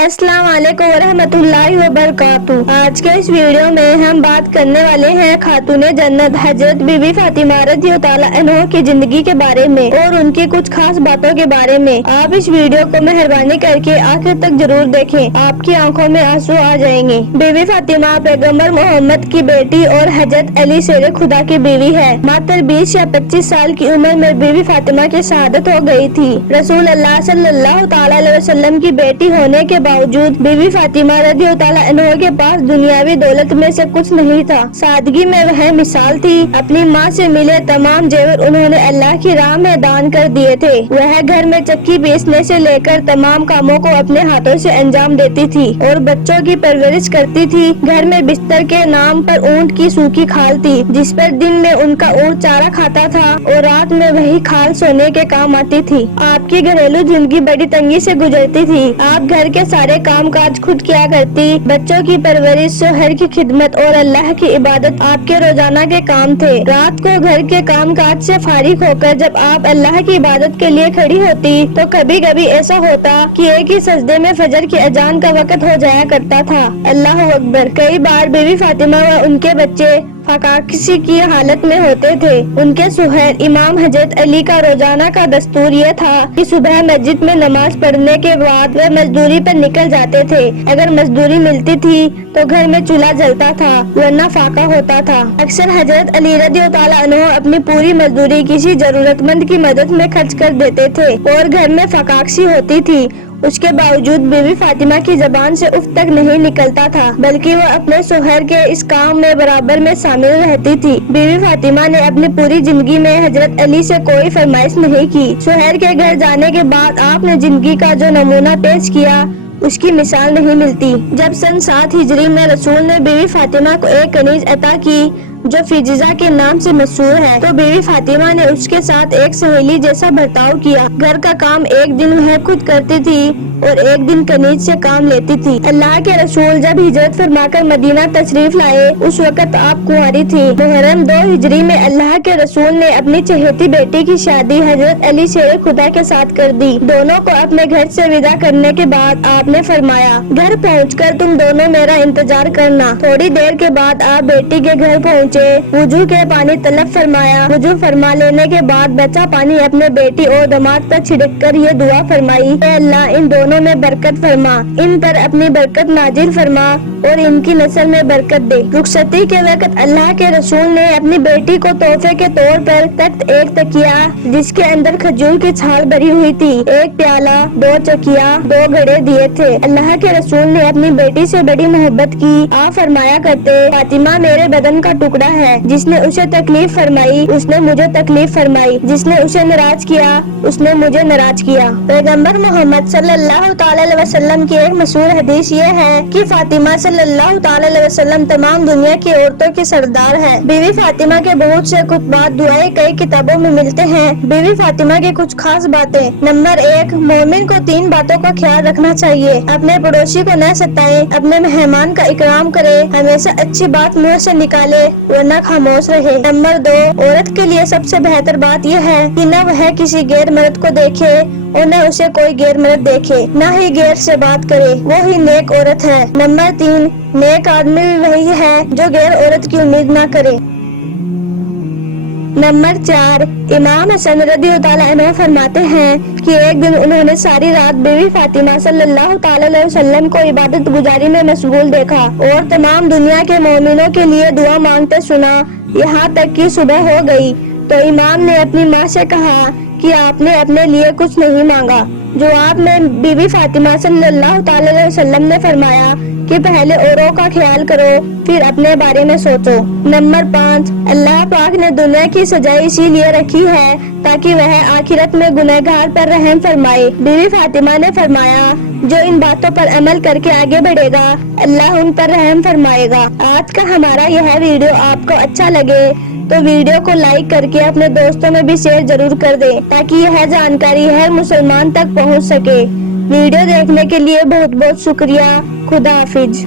अस्सलाम वालेकुम वरहमतुल्लाहि वबरकातुहू। आज के इस वीडियो में हम बात करने वाले हैं खातूने जन्नत हजरत बीबी फातिमा रज़ियल्लाहु ताला अन्हा की जिंदगी के बारे में और उनकी कुछ खास बातों के बारे में। आप इस वीडियो को मेहरबानी करके आखिर तक जरूर देखें, आपकी आंखों में आंसू आ जाएंगे। बीबी फातिमा पैगम्बर मोहम्मद की बेटी और हजरत अली शेर खुदा की बीवी है। मात्र 20 या 25 साल की उम्र में बीबी फातिमा की शहादत हो गई थी। रसूल अल्लाह सल्लल्लाहु ताला अलैहि वसल्लम की बेटी होने के बावजूद बीबी फातिमा रज़ियल्लाहु ताला अन्हा के पास दुनियावी दौलत में से कुछ नहीं था। सादगी में वह मिसाल थी। अपनी माँ से मिले तमाम जेवर उन्होंने अल्लाह की राह में दान कर दिए थे। वह घर में चक्की पीसने से लेकर तमाम कामों को अपने हाथों से अंजाम देती थी और बच्चों की परवरिश करती थी। घर में बिस्तर के नाम पर ऊँट की सूखी खाल थी, जिस पर दिन में उनका ऊँट चारा खाता था और रात में वही खाल सोने के काम आती थी। आपकी घरेलू जिंदगी बड़ी तंगी से गुजरती थी। आप घर के सारे काम काज खुद किया करती। बच्चों की परवरिश, शोहर की खिदमत और अल्लाह की इबादत आपके रोजाना के काम थे। रात को घर के काम काज से फारिग होकर जब आप अल्लाह की इबादत के लिए खड़ी होती तो कभी कभी ऐसा होता कि एक ही सजदे में फजर की अजान का वक्त हो जाया करता था। अल्लाह अकबर। कई बार बीबी फातिमा व उनके बच्चे फकाकिसी की हालत में होते थे। उनके सुहर इमाम हजरत अली का रोजाना का दस्तूर ये था कि सुबह मस्जिद में नमाज पढ़ने के बाद वे मजदूरी पर निकल जाते थे। अगर मजदूरी मिलती थी तो घर में चूल्हा जलता था, वरना फाका होता था। अक्सर हजरत अली रज़ियल्लाहु ताला अन्हु अपनी पूरी मजदूरी किसी जरूरतमंद की मदद में खर्च कर देते थे और घर में फकाक्सी होती थी। उसके बावजूद बीबी फातिमा की जबान से उफ तक नहीं निकलता था, बल्कि वो अपने शोहर के इस काम में बराबर में शामिल रहती थी। बीबी फातिमा ने अपनी पूरी जिंदगी में हजरत अली से कोई फरमाइश नहीं की। शोहर के घर जाने के बाद आपने जिंदगी का जो नमूना पेश किया उसकी मिसाल नहीं मिलती। जब सन 7 हिजरी में रसूल ने बीबी फातिमा को एक कनीज अता की जो फिजिजा के नाम से मशहूर है, तो बीबी फातिमा ने उसके साथ एक सहेली जैसा बर्ताव किया। घर का काम एक दिन वह खुद करती थी और एक दिन कनीज से काम लेती थी। अल्लाह के रसूल जब हिजरत फरमाकर मदीना तशरीफ लाए उस वक्त आप कुंवारी थी। मुहर्रम 2 हिजरी में अल्लाह के रसूल ने अपनी चहेती बेटी की शादी हजरत अली शेर खुदा के साथ कर दी। दोनों को अपने घर से विदा करने के बाद आपने फरमाया, घर पहुंचकर तुम दोनों मेरा इंतजार करना। थोड़ी देर के बाद आप बेटी के घर पहुँचे। वुजू के पानी तलब फरमाया। वुजू फरमा लेने के बाद बचा पानी अपने बेटी और दामाद पर छिड़क कर ये दुआ फरमाई, ऐ अल्लाह इन दोनों में बरकत फरमा, इन पर अपनी बरकत नाजिल फरमा और इनकी नस्ल में बरकत दे। रुखसती के वक्त अल्लाह के रसूल ने अपनी बेटी को तोहफे के तौर पर तख्त, एक तकिया जिसके अंदर खजूर की छाल भरी हुई थी, एक प्याला, 2 चकिया, 2 घड़े दिए थे। अल्लाह के रसूल ने अपनी बेटी से बड़ी मोहब्बत की। आप फरमाया करते, फातिमा मेरे बदन का टुकड़ा है। जिसने उसे तकलीफ फरमाई उसने मुझे तकलीफ फरमाई, जिसने उसे नाराज किया उसने मुझे नाराज किया। पैगम्बर मोहम्मद सल्लल्लाहु ताला अलैहि वसल्लम की एक मशहूर हदीस ये है कि फातिमा सल्लल्लाहु ताला अलैहि वसल्लम तमाम दुनिया की औरतों की सरदार है। बीवी फातिमा के बहुत से खुतबात दुआएं कई किताबों में मिलते हैं। बीवी फातिमा की कुछ खास बातें। नंबर 1, मोमिन को 3 बातों का ख्याल रखना चाहिए। अपने पड़ोसी को न सताए, अपने मेहमान का इकराम करे, हमेशा अच्छी बात मुँह से निकाले वरना खामोश रहे। नंबर 2, औरत के लिए सबसे बेहतर बात यह है कि न वह किसी गैर मर्द को देखे और न उसे कोई गैर मर्द देखे, न ही गैर से बात करे, वो ही नेक औरत है। नंबर 3, नेक आदमी भी वही है जो गैर औरत की उम्मीद न करे। नंबर 4, इमाम हसन रज़ियल्लाहु ताला अन्हु फरमाते हैं कि एक दिन उन्होंने सारी रात बीवी फातिमा सल्लल्लाहु ताला अलैहि वसल्लम को इबादत गुजारी में मशगूल देखा और तमाम दुनिया के मोमिनों के लिए दुआ मांगते सुना, यहाँ तक कि सुबह हो गई। तो इमाम ने अपनी माँ से कहा कि आपने अपने लिए कुछ नहीं मांगा। जवाब में बीवी फातिमा सल्लल्लाहु ताला अलैहि वसल्लम ने फरमाया कि पहले औरों का ख्याल करो फिर अपने बारे में सोचो। नंबर 5, अल्लाह पाक ने दुनिया की सजाई इसीलिए रखी है ताकि वह आखिरत में गुनहगार पर रहम फरमाए। बीवी फातिमा ने फरमाया, जो इन बातों पर अमल करके आगे बढ़ेगा अल्लाह उन पर रहम फरमाएगा। आज का हमारा यह वीडियो आपको अच्छा लगे तो वीडियो को लाइक करके अपने दोस्तों में भी शेयर जरूर कर दें ताकि यह जानकारी हर मुसलमान तक पहुंच सके। वीडियो देखने के लिए बहुत बहुत शुक्रिया। खुदा हाफिज।